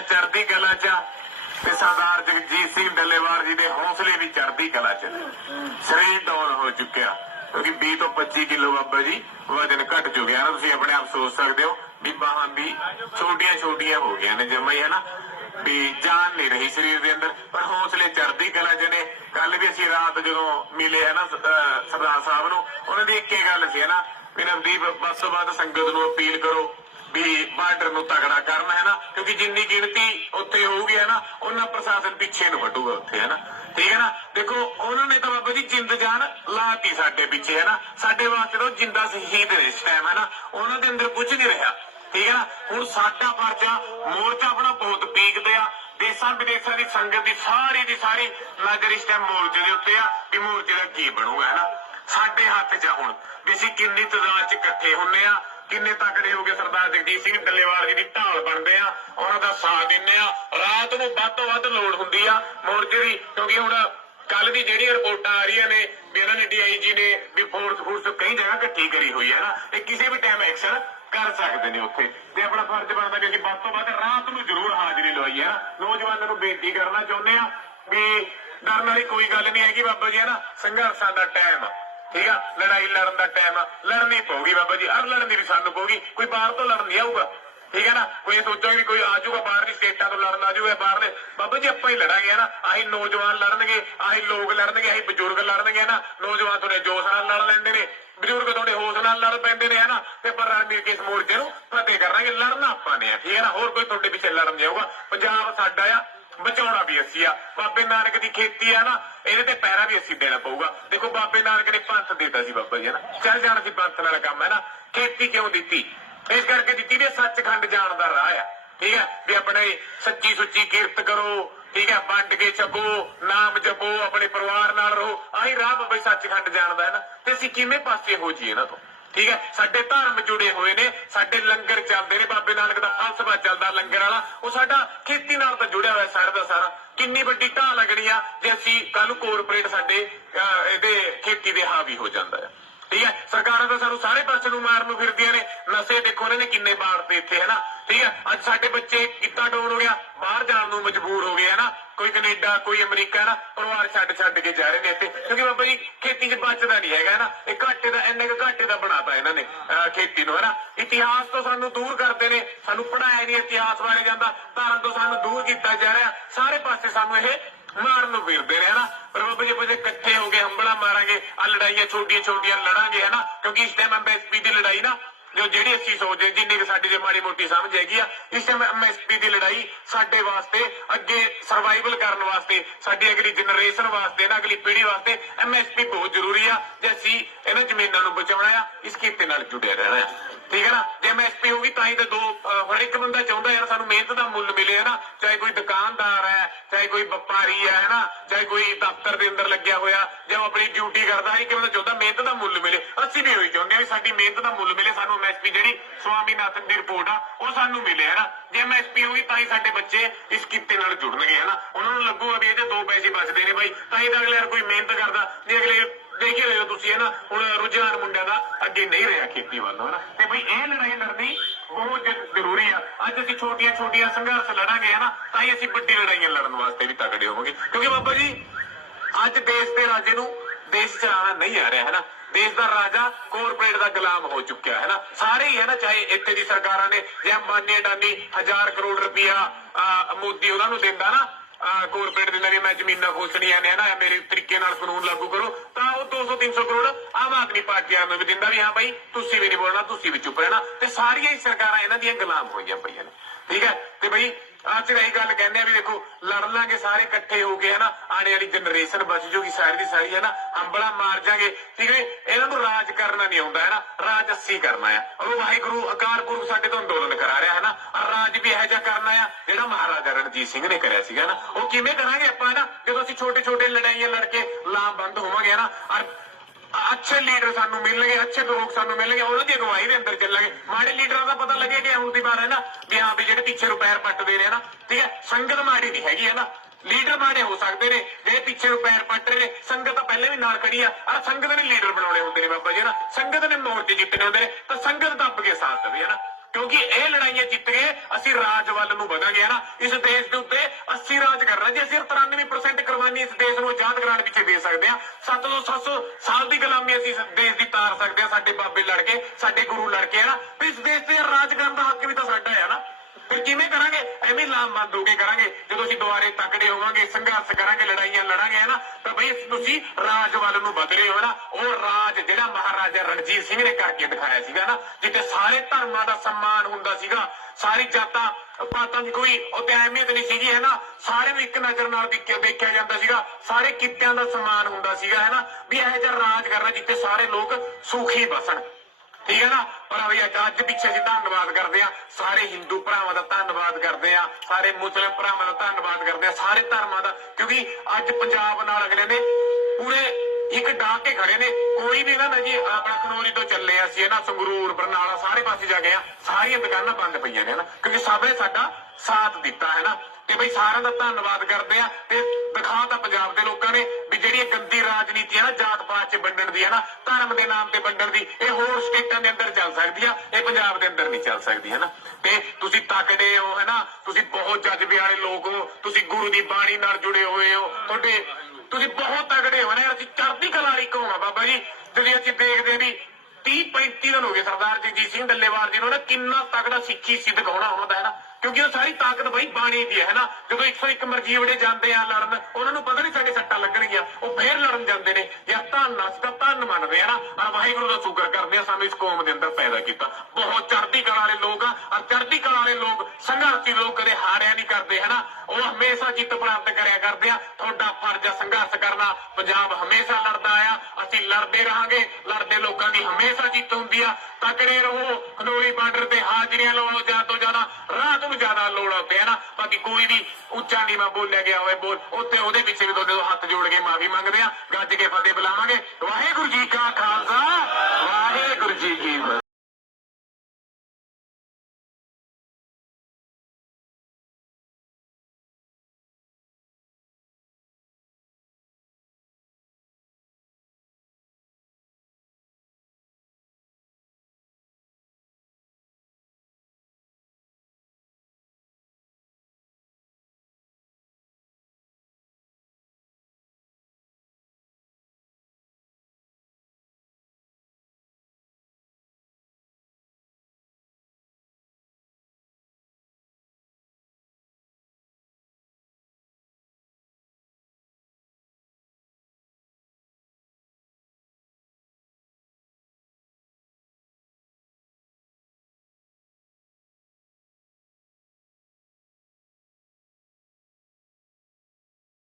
ਚੜਦੀ ਕਲਾ ਚ ਤੇ ਸਰਦਾਰ ਜਗਜੀਤ ਸਿੰਘ ਡੱਲੇਵਾਲ ਜੀ ਦੇ ਹੌਸਲੇ ਵੀ ਚੜਦੀ ਕਲਾ ਚ ਨੇ। ਸਰੀਰ ਡਾਊਨ ਹੋ ਚੁੱਕਿਆ, ਕਿਉਂਕਿ 20 ਤੋਂ 25 ਕਿਲੋ ਬਾਬਾ ਜੀ ਵਜਨ ਘਟ ਚੁੱਕਿਆ ਨਾ, ਤੁਸੀਂ ਆਪਣੇ ਆਪ ਸੋਚ ਸਕਦੇ ਹੋ ਵੀ ਬਾਹਾਂ ਵੀ ਛੋਟੀਆਂ ਛੋਟੀਆਂ ਹੋ ਗਈਆਂ ਨੇ ਜਮਾ ਹੀ, ਹੈ ਨਾ? ਵੀ ਜਾਨ ਨਹੀਂ ਰਹੀ ਸਰੀਰ ਦੇ ਅੰਦਰ, ਪਰ ਹੌਸਲੇ ਚੜਦੀ ਕਲਾ ਚ ਨੇ। ਕੱਲ ਵੀ ਅਸੀਂ ਰਾਤ ਜਦੋਂ ਮਿਲੇ, ਹੈ ਨਾ ਸਰਦਾਰ ਸਾਹਿਬ ਨੂੰ, ਉਹਨਾਂ ਦੀ ਇੱਕੇ ਗੱਲ ਸੀ, ਹੈ ਨਾ, ਵੀ ਨਵਦੀਪ, ਬਸ ਤੋਂ ਬਾਅਦ ਸੰਗਤ ਨੂੰ ਅਪੀਲ ਕਰੋ ਵੀ ਬਾਰਡਰ ਨੂੰ ਤਗੜਾ ਕਰਨਾ, ਹੈ ਨਾ? ਕਿਉਂਕਿ ਜਿੰਨੀ ਗਿਣਤੀ ਉੱਥੇ ਹੋਊਗੀ, ਹੈ ਨਾ, ਉਹਨਾਂ ਪ੍ਰਸ਼ਾਸਨ ਪਿੱਛੇ ਨੂੰ ਹਟੂਗਾ ਉੱਥੇ, ਹੈ ਨਾ? ਠੀਕ ਹੈ ਨਾ? ਦੇਖੋ, ਉਹਨਾਂ ਨੇ ਤਾਂ ਬਾਬਾ ਜੀ ਜਿੰਦ ਜਾਨ ਲਾਤੀ ਸਾਡੇ ਪਿੱਛੇ, ਹੈ ਨਾ? ਸਾਡੇ ਵਾਸਤੇ ਤਾਂ ਜਿੰਦਾ ਸ਼ਹੀਦ ਨੇ ਇਸ ਟਾਈਮ ਹੈ ਨਾ? ਉਹਨਾਂ ਦੇ ਅੰਦਰ ਕੁਝ ਨਹੀਂ ਰਿਹਾ। ਠੀਕ ਹੈ ਨਾ? ਹੁਣ ਸਾਡਾ ਪਰਚਾ ਮੋਰਚਾ ਆਪਣਾ ਬਹੁਤ ਪੀਕਦੇ ਆ। ਦੇਸਾਂ ਵਿਦੇਸਾਂ ਦੀ ਸੰਗਤ ਦੀ ਸਾਰੀ ਦੀ ਸਾਰੀ ਨਜ਼ਰ ਇਸ ਟਾਈਮ ਮੋਰਚੇ ਦੇ ਉੱਤੇ ਆ ਵੀ ਮੋਰਚੇ ਦਾ ਕੀ ਬਣੂਗਾ, ਹੈ ਨਾ? ਸਾਡੇ ਹੱਥ 'ਚ ਹੁਣ ਵੀ ਅਸੀਂ ਕਿੰਨੀ ਤਦਾਦ 'ਚ ਇਕੱਠੇ ਹੁੰਨੇ ਆ ਕਿੰਨੇ ਤਕੜੇ ਹੋ ਗਏ ਸਰਦਾਰ ਜਗਜੀਤ ਸਿੰਘ ਡੱਲੇਵਾਲ ਜੀ ਦੀ ਢਾਲ ਬਣਦੇ ਆ, ਉਹਨਾਂ ਦਾ ਸਾਥ ਦਿੰਨੇ ਆ। ਰਾਤ ਨੂੰ ਵੱਧ ਤੋਂ ਵੱਧ ਲੋੜ ਹੁੰਦੀ ਆ। ਮੋਰਚੇ ਦੀ ਕਿਉਂਕਿ ਹੁਣ ਕੱਲ ਦੀ ਜਿਹੜੀਆਂ ਰਿਪੋਰਟਾਂ ਆ ਰਹੀਆਂ ਨੇ, ਵੀ ਇਹਨਾਂ ਨੇ ਡੀਆਈਜੀ ਨੇ ਵੀ ਫੋਰਸ ਫੋਰਸ ਕਈ ਜਗ੍ਹਾ ਇਕੱਠੀ ਕਰੀ ਹੋਈ ਹੈ ਨਾ ਇਹ ਕਿਸੇ ਵੀ ਟਾਈਮ ਐਕਸ਼ਨ ਕਰ ਸਕਦੇ ਨੇ ਉੱਥੇ। ਤੇ ਆਪਣਾ ਫਰਜ਼ ਬਣਦਾ ਕਿ ਅਸੀਂ ਵੱਧ ਤੋਂ ਵੱਧ ਰਾਤ ਨੂੰ ਜ਼ਰੂਰ ਹਾਜ਼ਰੀ ਲਵਾਈਏ ਨਾ। ਨੌਜਵਾਨਾਂ ਨੂੰ ਬੇਨਤੀ ਕਰਨਾ ਚਾਹੁੰਦੇ ਆ ਵੀ ਡਰਨ ਵਾਲੀ ਕੋਈ ਗੱਲ ਨਹੀਂ ਹੈਗੀ ਬਾਬਾ ਜੀ, ਹੈ ਨਾ? ਸੰਘਰਸ਼ਾਂ ਦਾ ਟਾਈਮ ਠੀਕ ਆ? ਲੜਾਈ ਲੜਨ ਦਾ ਟਾਈਮ ਲੜਨੀ ਪਊਗੀ ਬਾਬਾ ਜੀ। ਅਰ ਲੜਨੀ ਵੀ ਸਾਨੂੰ ਪਊਗੀ। ਕੋਈ ਬਾਹਰ ਤੋਂ ਲੜਨ ਨਹੀਂ ਆਊਗਾ। ਠੀਕ ਹੈ ਨਾ? ਕੋਈ ਇਹ ਸੋਚੋਗੇ ਵੀ ਕੋਈ ਆਜੂਗਾ ਬਾਹਰਲੀ ਸਟੇਟਾਂ ਤੋਂ ਲੜਨ ਆ ਜਾਊਗਾ ਬਾਹਰਲੇ ਬਾਬਾ ਜੀ, ਆਪਾਂ ਹੀ ਲੜਾਂਗੇ ਨਾ? ਆਹੀ ਨੌਜਵਾਨ ਲੜਨਗੇ, ਆਹੀ ਲੋਕ ਲੜਨਗੇ, ਆਹੀ ਬਜ਼ੁਰਗ ਲੜਨਗੇ ਨਾ? ਨੌਜਵਾਨ ਤੁਹਾਡੇ ਜੋਸ਼ ਨਾਲ ਲੜ ਲੈਂਦੇ ਨੇ। ਬਜ਼ੁਰਗ ਤੁਹਾਡੇ ਹੋਸ਼ ਨਾਲ ਲੜ ਪੈਂਦੇ ਨੇ ਹਨਾ ਤੇ ਪਰ ਰਲ ਕੇ ਇਸ ਮੋਰਚੇ ਨੂੰ ਫਤਿਹ ਕਰਾਂਗੇ। ਲੜਨਾ ਆਪਾਂ ਨੇ ਠੀਕ ਹੈ ਨਾ? ਹੋਰ ਕੋਈ ਤੁਹਾਡੇ ਪਿੱਛੇ ਲੜਨ ਨਹੀਂ ਆਊਗਾ। ਪੰਜਾਬ ਸਾਡਾ ਆ ਬਚਾਉਣਾ ਵੀ ਅਸੀਂ ਆ। ਬਾਬੇ ਨਾਨਕ ਦੀ ਖੇਤੀ ਆ ਨਾ, ਇਹਦੇ ਤੇ ਪੈਰਾ ਵੀ ਅਸੀਂ ਦੇਣਾ ਪਊਗਾ। ਦੇਖੋ ਬਾਬੇ ਨਾਨਕ ਨੇ ਪੰਥ ਦਿੱਤਾ ਸੀ ਬਾਬਾ ਜੀ ਹਨਾ ਚੱਲ ਜਾਣਾ ਸੀ ਪੰਥ ਨਾਲ ਕੰਮ, ਹੈ ਨਾ? ਖੇਤੀ ਕਿਉਂ ਦਿੱਤੀ? ਇਸ ਕਰਕੇ ਦਿੱਤੀ ਵੀ ਇਹ ਸੱਚਖੰਡ ਜਾਣ ਦਾ ਰਾਹ ਆ। ਠੀਕ ਹੈ ਵੀ ਆਪਣੇ ਸੱਚੀ ਸੁੱਚੀ ਕੀਰਤ ਕਰੋ, ਠੀਕ ਹੈ ਵੰਡ ਕੇ ਛਕੋ, ਨਾਮ ਜਪੋ, ਆਪਣੇ ਪਰਿਵਾਰ ਨਾਲ ਰਹੋ। ਆਹੀ ਰਾਹ ਬਾਬਾ ਜੀ ਸੱਚਖੰਡ ਜਾਣ ਦਾ ਹੈ ਨਾ? ਤੇ ਅਸੀਂ ਕਿਵੇਂ ਪਾਸੇ ਹੋ ਜਾਈਏ ਨਾ ਤੋਂ? ਠੀਕ ਹੈ? ਸਾਡੇ ਧਰਮ ਜੁੜੇ ਹੋਏ ਨੇ, ਸਾਡੇ ਲੰਗਰ ਚੱਲਦੇ ਨੇ, ਬਾਬੇ ਨਾਨਕ ਦਾ ਫਲਸਫਾ ਚੱਲਦਾ, ਲੰਗਰ ਵਾਲਾ। ਉਹ ਸਾਡਾ ਖੇਤੀ ਨਾਲ ਤਾਂ ਜੁੜਿਆ ਹੋਇਆ ਸਾਰਾ ਦਾ ਸਾਰਾ। ਕਿੰਨੀ ਵੱਡੀ ਢਾਹ ਲੱਗਣੀ ਆ, ਜੇ ਅਸੀਂ ਕੱਲ ਨੂੰ ਕੋਰਪੋਰੇਟ ਸਾਡੇ ਇਹਦੇ ਖੇਤੀ ਦੇ ਹਾਵੀ ਹੋ ਜਾਂਦਾ ਹੈ। ਠੀਕ ਹੈ? ਸਰਕਾਰਾਂ ਤਾਂ ਸਾਨੂੰ ਸਾਰੇ ਪਾਸੇ ਨੂੰ ਮਾਰਨ ਨੂੰ ਫਿਰਦੀਆਂ ਨੇ। ਨਸ਼ੇ ਦੇਖੋ ਇਹਨਾਂ ਨੇ ਕਿੰਨੇ ਬਾੜ ਇੱਥੇ ਹੈ ਠੀਕ ਹੈ? ਅੱਜ ਸਾਡੇ ਬੱਚੇ ਕਿੱਤਾ ਡਾਊਨ ਹੋ ਗਿਆ, ਬਾਹਰ ਜਾਣ ਨੂੰ ਮਜਬੂਰ ਹੋ ਗਏ ਹੈ ਕੋਈ ਕੈਨੇਡਾ, ਕੋਈ ਅਮਰੀਕਾ ਹੈ ਨਾ ਪਰਿਵਾਰ ਛੱਡ ਛੱਡ ਕੇ ਜਾ ਰਹੇ ਨੇ ਇੱਥੇ। ਕਿਉਂਕਿ ਬਾਬਾ ਜੀ, ਖੇਤੀ 'ਚ ਬਚਦਾ ਨਹੀਂ ਹੈਗਾ ਹੈ ਨਾ ਇਹ ਘਾਟੇ ਦਾ, ਇੰਨੇ ਕੁ ਘਾਟੇ ਦਾ ਬਣਾਤਾ ਇਹਨਾਂ ਨੇ ਖੇਤੀ ਨੂੰ ਹੈ ਇਤਿਹਾਸ ਤੋਂ ਸਾਨੂੰ ਦੂਰ ਕਰਦੇ ਨੇ। ਸਾਨੂੰ ਪੜਾਇਆ ਨਹੀਂ ਇਤਿਹਾਸ ਬਾਰੇ ਜਾਂਦਾ। ਧਰਮ ਤੋਂ ਸਾਨੂੰ ਦੂਰ ਕੀਤਾ ਜਾ ਰਿਹਾ। ਸਾਰੇ ਪਾਸੇ ਸਾਨੂੰ ਇਹ ਮਾਰਨ ਨੂੰ ਫਿਰਦੇ ਨੇ, ਹਨਾ? ਪਰ ਬਾਬਾ ਜੀ ਜੇ ਇਕੱਠੇ ਹੋ ਕੇ ਹੰਬਲਾ ਮਾਰਾਂਗੇ ਆ ਲੜਾਈਆਂ ਛੋਟੀਆਂ ਛੋਟੀਆਂ ਲੜਾਂਗੇ, ਹਨਾ? ਕਿਉਂਕਿ ਇਸ ਟਾਈਮ ਐਮਐਸਪੀ ਦੀ ਲੜਾਈ ਨਾ, ਜੋ ਜਿਹੜੀ ਅਸੀਂ ਸੋਚਦੇ ਜਿੰਨੀ ਕਿ ਸਾਡੀ ਜੇ ਮਾੜੀ ਮੋਟੀ ਸਮਝ ਹੈਗੀ ਆ, ਇਸ ਟਾਈਮ ਐਮਐਸਪੀ ਦੀ ਲੜਾਈ ਸਾਡੇ ਵਾਸਤੇ, ਅੱਗੇ ਸਰਵਾਈਵਲ ਕਰਨ ਵਾਸਤੇ, ਸਾਡੀ ਅਗਲੀ ਜਨਰੇਸ਼ਨ ਵਾਸਤੇ ਨਾ, ਅਗਲੀ ਪੀੜ੍ਹੀ ਵਾਸਤੇ ਐਮਐਸਪੀ ਬਹੁਤ ਜ਼ਰੂਰੀ ਆ, ਜੇ ਅਸੀਂ ਇਹਨਾਂ ਜ਼ਮੀਨਾਂ ਨੂੰ ਬਚਾਉਣਾ ਆ, ਇਸ ਕੀਤੇ ਨਾਲ ਜੁੜਿਆ ਰਹਿਣਾ ਆ। ਠੀਕ ਹੈ ਨਾ? ਜੇ ਐਮਐਸਪੀ ਹੋਊਗੀ, ਤਾਂ ਹੀ ਤਾਂ ਦੋ ਹਰ ਇੱਕ ਬੰਦਾ ਚਾਹੁੰਦਾ ਯਾਰ ਸਾਨੂੰ ਮਿਹਨਤ ਦਾ ਮੁੱਲ ਮਿਲੇ ਹੈ ਨਾ ਚਾਹੇ ਕੋਈ ਦੁਕਾਨਦਾਰ ਹੈ ਚਾਹੇ ਕੋਈ ਵਪਾਰੀ ਹੈ ਨਾ? ਚਾਹੇ ਕੋਈ ਦਫ਼ਤਰ ਦੇ ਅੰਦਰ ਲੱਗਿਆ ਹੋਇਆ, ਜਾਂ ਆਪਣੀ ਡਿਊਟੀ ਕਰਦਾ ਹੈ ਕਿ ਬੰਦਾ ਚਾਹੁੰਦਾ ਮਿਹਨਤ ਦਾ ਮੁੱਲ ਮਿਲੇ। ਅਸੀਂ ਵੀ ਉਹੀ ਚਾਹੁੰਦੇ ਹਾਂ ਵੀ ਸਾਡੀ ਮਿਹਨਤ ਦਾ ਮੁੱਲ ਮਿਲੇ, ਸਾਨੂੰ ਐਮਐਸਪੀ ਜਿਹੜੀ ਸਵਾਮੀਨਾਥਨ ਦੀ ਰਿਪੋਰਟ ਆ, ਉਹ ਸਾਨੂੰ ਮਿਲੇ, ਹੈ ਨਾ? ਜੇ ਐਮਐਸਪੀ ਹੋਈ, ਤਾਂ ਹੀ ਸਾਡੇ ਬੱਚੇ ਇਸ ਕਿੱਤੇ ਨਾਲ ਜੁੜਨਗੇ, ਹੈ ਨਾ? ਉਹਨਾਂ ਨੂੰ ਲੱਗੂਗਾ ਵੀ ਇਹਦੇ ਦੋ ਪੈਸੇ ਬਚਦੇ ਨੇ ਬਾਈ, ਤਾਂ ਹੀ ਤਾਂ ਅਗਲੇ ਯਾਰ ਕੋਈ ਮਿਹਨਤ ਕਰਦਾ, ਜੇ ਅਗਲੇ ਦੇਖੀ ਰਹੇ ਤੁਸੀਂ, ਹੈ ਨਾ? ਹੁਣ ਰੁਝਾਨ ਮੁੰਡਿਆਂ ਦਾ ਅੱਗੇ ਨਹੀਂ ਰਿਹਾ ਖੇਤੀ ਵੱਲ, ਹੈ ਨਾ? ਤੇ ਬਈ ਇਹ ਲੜਾਈ ਲੜਨੀ ਬਹੁਤ ਜ਼ਰੂਰੀ ਆ। ਅੱਜ ਅਸੀਂ ਛੋਟੀਆਂ ਛੋਟੀਆਂ ਸੰਘਰਸ਼ ਲੜਾਂਗੇ, ਹੈ ਨਾ? ਤਾਂ ਹੀ ਅਸੀਂ ਵੱਡੀ ਲੜਾਈਆਂ ਲੜਨ ਵਾਸਤੇ ਵੀ ਤਗੜੇ ਹੋਵਾਂਗੇ। ਕਿਉਂਕਿ ਬਾਬਾ ਜੀ, ਅੱਜ ਦੇਸ਼ ਦੇ ਰਾਜੇ ਨੂੰ ਦੇਸ਼ ਚਲਾਉਣਾ ਨਹੀਂ ਆ ਰਿਹਾ, ਹੈ ਨਾ? ਦੇਸ਼ ਦਾ ਰਾਜਾ ਕਾਰਪੋਰੇਟ ਦਾ ਗੁਲਾਮ ਹੋ ਚੁੱਕਿਆ, ਹੈ ਨਾ? ਸਾਰੇ ਹੀ, ਹੈ ਨਾ? ਚਾਹੇ ਇੱਥੇ ਦੀ ਸਰਕਾਰਾਂ ਨੇ ਜਾਂ ਅੰਬਾਨੀ ਅਡਾਨੀ ਹਜ਼ਾਰ ਕਰੋੜ ਰੁਪਇਆ ਮੋਦੀ ਉਹਨਾਂ ਨੂੰ ਦਿੰਦਾ ਨਾ ਕਾਰਪੋਰੇਟ ਦੇ ਨਵੇਂ ਮੈਂ ਜ਼ਮੀਨਾਂ ਖੋਸਣੀਆਂ ਨੇ, ਹਨਾ, ਮੇਰੇ ਤਰੀਕੇ ਨਾਲ ਕਾਨੂੰਨ ਲਾਗੂ ਕਰੋ। ਤਾਂ ਉਹ 200 300 ਕਰੋੜ ਆਮ ਆਦਮੀ ਪਾਰਟੀ ਨੂੰ ਵੀ ਦਿੰਦਾ ਵੀ, ਹਾਂ ਭਾਈ ਤੁਸੀਂ ਵੀ ਨਹੀਂ ਬੋਲਣਾ, ਤੁਸੀਂ ਵੀ ਚੁੱਪ ਰਹਿਣਾ। ਤੇ ਸਾਰੀਆਂ ਹੀ ਸਰਕਾਰਾਂ ਇਹਨਾਂ ਦੀਆਂ ਗੁਲਾਮ ਹੋਈਆਂ ਪਈਆਂ ਨੇ। ਠੀਕ ਹੈ? ਤੇ ਬਈ ਅੱਜ ਰਹੀ ਗੱਲ ਕਹਿੰਦੇ ਆ ਵੀ ਦੇਖੋ, ਲੜ ਲਾਂਗੇ ਸਾਰੇ ਇਕੱਠੇ ਹੋ ਕੇ, ਹਨਾ? ਆਉਣ ਵਾਲੀ ਜਨਰੇਸ਼ਨ ਬਚ ਜੂਗੀ, ਸਾਰੀ ਦੀ ਸਾਰੀ, ਹਨਾ? ਅੰਬਲਾ ਮਾਰ ਜਾਗੇ, ਠੀਕ ਹੈ ਇਹਨਾਂ ਨੂੰ ਰਾਜ ਕਰਨਾ ਨਹੀਂ ਆਉਂਦਾ, ਹਨਾ? ਰਾਜ ਅਸੀਂ ਕਰਨਾ ਆ। ਉਹ ਵਾਹਿਗੁਰੂ, ਅਕਾਲ ਪੁਰਖ ਸਾਡੇ ਤੋਂ ਅੰਦੋਲਨ ਕਰਾ ਰਿਹਾ, ਹਨਾ? ਰਾਜ ਵੀ ਇਹੋ ਜਿਹਾ ਕਰਨਾ ਆ, ਜਿਹੜਾ ਮਹਾਰਾਜਾ ਰਣਜੀਤ ਸਿੰਘ ਨੇ ਕਰਿਆ ਸੀਗਾ ਨਾ ਉਹ ਕਿਵੇਂ ਕਰਾਂਗੇ ਆਪਾਂ, ਹਨਾ? ਜਦੋਂ ਅਸੀਂ ਛੋਟੇ ਛੋਟੇ ਲੜਾਈਆਂ ਲੜ ਕੇ ਲਾਮਬੰਦ ਹੋਵਾਂਗੇ, ਹਨਾ? ਔਰ ਅੱਛੇ ਲੀਡਰ ਸਾਨੂੰ ਮਿਲਣਗੇ, ਅੱਛੇ ਲੋਕ ਸਾਨੂੰ ਮਿਲਣਗੇ ਉਹਨਾਂ ਦੀ ਅਗਵਾਈ ਦੇ ਅੰਦਰ ਚੱਲਾਂਗੇ। ਮਾੜੇ ਲੀਡਰਾਂ ਦਾ ਪਤਾ ਲੱਗੇ ਹੁਣ ਦੀ ਵਾਰ ਹੈ ਨਾ, ਵੀ ਹਾਂ ਵੀ ਜਿਹੜੇ ਪਿੱਛੇ ਨੂੰ ਪੈਰ ਪੱਟਦੇ ਨੇ ਨਾ, ਠੀਕ ਹੈ, ਸੰਗਤ ਮਾੜੀ ਨਹੀਂ ਹੈਗੀ ਹੈ ਨਾ। ਲੀਡਰ ਮਾੜੇ ਹੋ ਸਕਦੇ ਨੇ, ਜਿਹੜੇ ਪਿੱਛੇ ਨੂੰ ਪੈਰ ਪੱਟ ਰਹੇ ਨੇ, ਸੰਗਤ ਤਾਂ ਪਹਿਲੇ ਵੀ ਨਾਲ ਖੜੀ ਆ। ਆ ਸੰਗਤ ਨੇ ਲੀਡਰ ਬਣਾਉਣੇ ਹੁੰਦੇ ਨੇ ਬਾਬਾ ਜੀ ਨਾ। ਸੰਗਤ ਨੇ ਮੋਰਚੇ ਜਿੱਤਣੇ ਹੁੰਦੇ ਨੇ, ਤਾਂ ਸੰਗਤ ਦੱਬ ਕੇ ਸਾਥ ਦੇਵੇ ਨਾ। ਕਿਉਂਕਿ ਇਹ ਲੜਾਈਆਂ ਜਿੱਤ ਕੇ ਅਸੀਂ ਰਾਜ ਵੱਲ ਨੂੰ ਵਧਾਂਗੇ ਹਨਾ ਇਸ ਦੇਸ਼ ਦੇ ਉੱਤੇ ਅਸੀਂ ਰਾਜ ਕਰਨਾ, ਜੇ ਅਸੀਂ 93% ਕੁਰਬਾਨੀ ਇਸ ਦੇਸ਼ ਨੂੰ ਆਜ਼ਾਦ ਕਰਾਉਣ ਪਿੱਛੇ ਦੇ ਸਕਦੇ ਹਾਂ। 700 700 ਸਾਲ ਦੀ ਗੁਲਾਮੀ ਅਸੀਂ ਇਸ ਦੇਸ਼ ਦੀ ਤਾਰ ਸਕਦੇ ਹਾਂ, ਸਾਡੇ ਬਾਬੇ ਲੜ ਕੇ ਸਾਡੇ ਗੁਰੂ ਲੜ ਕੇ ਹਨਾ। ਤੇ ਇਸ ਦੇਸ਼ ਤੇ ਰਾਜ ਕਰਨ ਦਾ ਹੱਕ ਵੀ ਤਾਂ ਸਾਡਾ ਹੈ ਨਾ ਫਿਰ ਕਿਵੇਂ ਕਰਾਂਗੇ? ਐਵੇਂ ਲਾਮਬੰਦ ਹੋ ਕੇ ਕਰਾਂਗੇ। ਜਦੋਂ ਅਸੀਂ ਦੁਆਰੇ ਤਕੜੇ ਹੋਵਾਂਗੇ, ਸੰਘਰਸ਼ ਕਰਾਂਗੇ, ਲੜਾਈਆਂ ਲੜਾਂਗੇ ਹਨਾ ਤਾਂ ਬਈ ਤੁਸੀਂ ਰਾਜ ਵੱਲ ਨੂੰ ਬਦਲੇ ਹੋ ਨਾ? ਉਹ ਰਾਜ ਜਿਹੜਾ ਮਹਾਰਾਜਾ ਰਣਜੀਤ ਸਿੰਘ ਨੇ ਕਰਕੇ ਦਿਖਾਇਆ ਸੀਗਾ, ਨਾ? ਜਿੱਥੇ ਸਾਰੇ ਧਰਮਾਂ ਦਾ ਸਨਮਾਨ ਹੁੰਦਾ ਸੀਗਾ। ਸਾਰੀ ਜਾਤਾਂ, ਪਾਤਾਂ ਦੀ ਕੋਈ ਉੱਤੇ ਅਹਿਮੀਅਤ ਨਹੀਂ ਸੀਗੀ, ਹੈ ਨਾ? ਸਾਰਿਆਂ ਨੂੰ ਇੱਕ ਨਜ਼ਰ ਨਾਲ ਦੇਖਿਆ ਜਾਂਦਾ ਸੀਗਾ। ਸਾਰੇ ਕਿੱਤਿਆਂ ਦਾ ਸਨਮਾਨ ਹੁੰਦਾ ਸੀਗਾ, ਹੈ ਨਾ? ਵੀ ਇਹੋ ਜਿਹਾ ਰਾਜ ਕਰਨਾ ਜਿੱਥੇ ਸਾਰੇ ਲੋਕ ਸੁਖੀ ਬਸਣ ਠੀਕ ਹੈ ਨਾ? ਪਰ ਵੀ ਅੱਜ ਪਿੱਛੇ ਅਸੀਂ ਧੰਨਵਾਦ ਕਰਦੇ ਆ ਸਾਰੇ ਹਿੰਦੂ ਭਰਾਵਾਂ ਦਾ ਧੰਨਵਾਦ ਕਰਦੇ ਆ ਸਾਰੇ ਮੁਸਲਿਮ ਭਰਾਵਾਂ ਦਾ ਧੰਨਵਾਦ ਕਰਦੇ ਆ ਸਾਰੇ ਧਰਮਾਂ ਦਾ। ਕਿਉਂਕਿ ਅੱਜ ਪੰਜਾਬ ਨਾਲ ਅਗਲੇ ਨੇ ਪੂਰੇ ਇੱਕ ਡਾਕ ਕੇ ਖੜੇ ਨੇ। ਕੋਈ ਵੀ ਨਾ ਜੀ, ਆਪਣਾ ਖਨੋਰੀ ਤੋਂ ਚੱਲੇ ਆ ਅਸੀਂ ਨਾ? ਸੰਗਰੂਰ, ਬਰਨਾਲਾ, ਸਾਰੇ ਪਾਸੇ ਜਾ ਗਏ ਆ ਸਾਰੀਆਂ ਦੁਕਾਨਾਂ ਬੰਦ ਪਈਆਂ ਨੇ ਨਾ? ਕਿਉਂਕਿ ਸਭ ਨੇ ਸਾਡਾ ਸਾਥ ਦਿੱਤਾ, ਹੈ ਨਾ? ਤੇ ਬਈ ਸਾਰਿਆਂ ਦਾ ਧੰਨਵਾਦ ਕਰਦੇ ਆ ਤੇ ਦਿਖਾ ਦਿਖਾਤਾ ਪੰਜਾਬ ਦੇ ਲੋਕਾਂ ਨੇ ਵੀ ਜਿਹੜੀ ਗੰਦੀ ਨਾ ਜਾਤ ਪਾਤ ਚ ਵੰਡਣ ਦੀ ਹੈ ਨਾ, ਧਰਮ ਦੇ ਨਾਮ ਤੇ ਵੰਡਣ ਦੀ, ਇਹ ਹੋਰ ਸਟੇਟਾਂ ਦੇ ਅੰਦਰ ਚੱਲ ਸਕਦੀ ਆ, ਇਹ ਪੰਜਾਬ ਦੇ ਅੰਦਰ ਨਹੀਂ ਚੱਲ ਸਕਦੀ, ਹੈ ਨਾ? ਤੇ ਤੁਸੀਂ ਤਕੜੇ ਹੋ, ਹੈ ਨਾ? ਤੁਸੀਂ ਬਹੁਤ ਜਜ਼ਬੇ ਵਾਲੇ ਲੋਕ ਹੋ, ਤੁਸੀਂ ਗੁਰੂ ਦੀ ਬਾਣੀ ਨਾਲ ਜੁੜੇ ਹੋਏ ਹੋ, ਤੁਹਾਡੇ ਤੁਸੀਂ ਬਹੁਤ ਤਗੜੇ ਹੋ ਨੇ? ਅਸੀਂ ਚੜ੍ਹਦੀ ਕਲਾ ਵਾਲੀ ਕੌਮ ਆ, ਬਾਬਾ ਜੀ। ਜਦੋਂ ਅਸੀਂ ਦੇਖਦੇ ਵੀ 30 35 ਦਿਨ ਹੋ ਗਏ ਸਰਦਾਰ ਜਗਜੀਤ ਸਿੰਘ ਡੱਲੇਵਾਲ ਜੀ ਨੂੰ ਨਾ? ਕਿੰਨਾ ਤਗੜਾ ਸਿੱਖੀ ਸਿੱਧ ਕਹਾਉਣਾ ਉਹਨਾਂ ਦਾ, ਹੈ ਨਾ? ਕਿਉਂਕਿ ਉਹ ਸਾਰੀ ਤਾਕਤ ਬਈ ਬਾਣੀ ਦੀ ਹੈ ਨਾ? ਜਦੋਂ 101 ਮਰਜ਼ੀ ਵੜੇ ਜਾਂਦੇ ਆ ਲੜਨ ਧੰਨ ਆ ਨਾ ਔਰ ਵਾਹਿਗੁਰੂ ਦਾ ਸ਼ੁਕਰ ਕਰਦੇ ਆ, ਸਾਨੂੰ ਇਸ ਕੌਮ ਦੇ ਅੰਦਰ ਪੈਦਾ ਕੀਤਾ। ਬਹੁਤ ਚੜ੍ਹਦੀ ਕਲਾ ਵਾਲੇ ਲੋਕ ਆ ਔਰ ਚੜ੍ਹਦੀ ਕਲਾ ਵਾਲੇ ਲੋਕ ਸੰਘਰਸ਼ੀ ਲੋਕ ਕਦੇ ਹਾਰਿਆ ਨਹੀਂ ਕਰਦੇ, ਹਨਾ? ਉਹ ਹਮੇਸ਼ਾ ਜਿੱਤ ਪ੍ਰਾਪਤ ਕਰਿਆ ਕਰਦੇ ਆ। ਤੁਹਾਡਾ ਫਰਜ਼ ਆ ਸੰਘਰਸ਼ ਕਰਨਾ। ਪੰਜਾਬ ਹਮੇਸ਼ਾ ਲੜਦਾ ਆਇਆ। ਅਸੀਂ ਲੜਦੇ ਰਹਾਂਗੇ। ਲੜਦੇ ਲੋਕਾਂ ਦੀ ਹਮੇਸ਼ਾ ਜਿੱਤ ਹੁੰਦੀ ਆ। ਤਕੜੇ ਰਹੋ। ਖਨੋਰੀ ਬਾਰਡਰ ਤੇ ਹਾਜ਼ਰੀਆਂ ਲਵਾਓ ਜਾਂ ਤੋਂ ਜ਼ਿਆਦਾ ਰਾਤ ਨੂੰ ਜ਼ਿਆਦਾ ਲੋੜ ਆਉਂਦੇ ਆ ਨਾ ਬਾਕੀ ਕੋਈ ਵੀ ਉੱਚਾ ਨੀਵਾਂ ਬੋਲਿਆ ਗਿਆ ਹੋਵੇ ਬੋਲ। ਉੱਤੇ ਉਹਦੇ ਪਿੱਛੇ ਵੀ ਤੁਹਾਡੇ ਤੋਂ ਹੱਥ ਜੋੜ ਕੇ ਮਾਫੀ ਮੰਗਦੇ ਆ। ਗੱਜ ਕੇ ਫਤਿਹ ਬੁਲਾਵਾਂਗੇ। ਵਾਹਿਗੁਰੂ ਜੀ ਕਾ ਖਾਲਸਾ। ਵਾਹਿਗੁਰੂ ਜੀ ਕੀ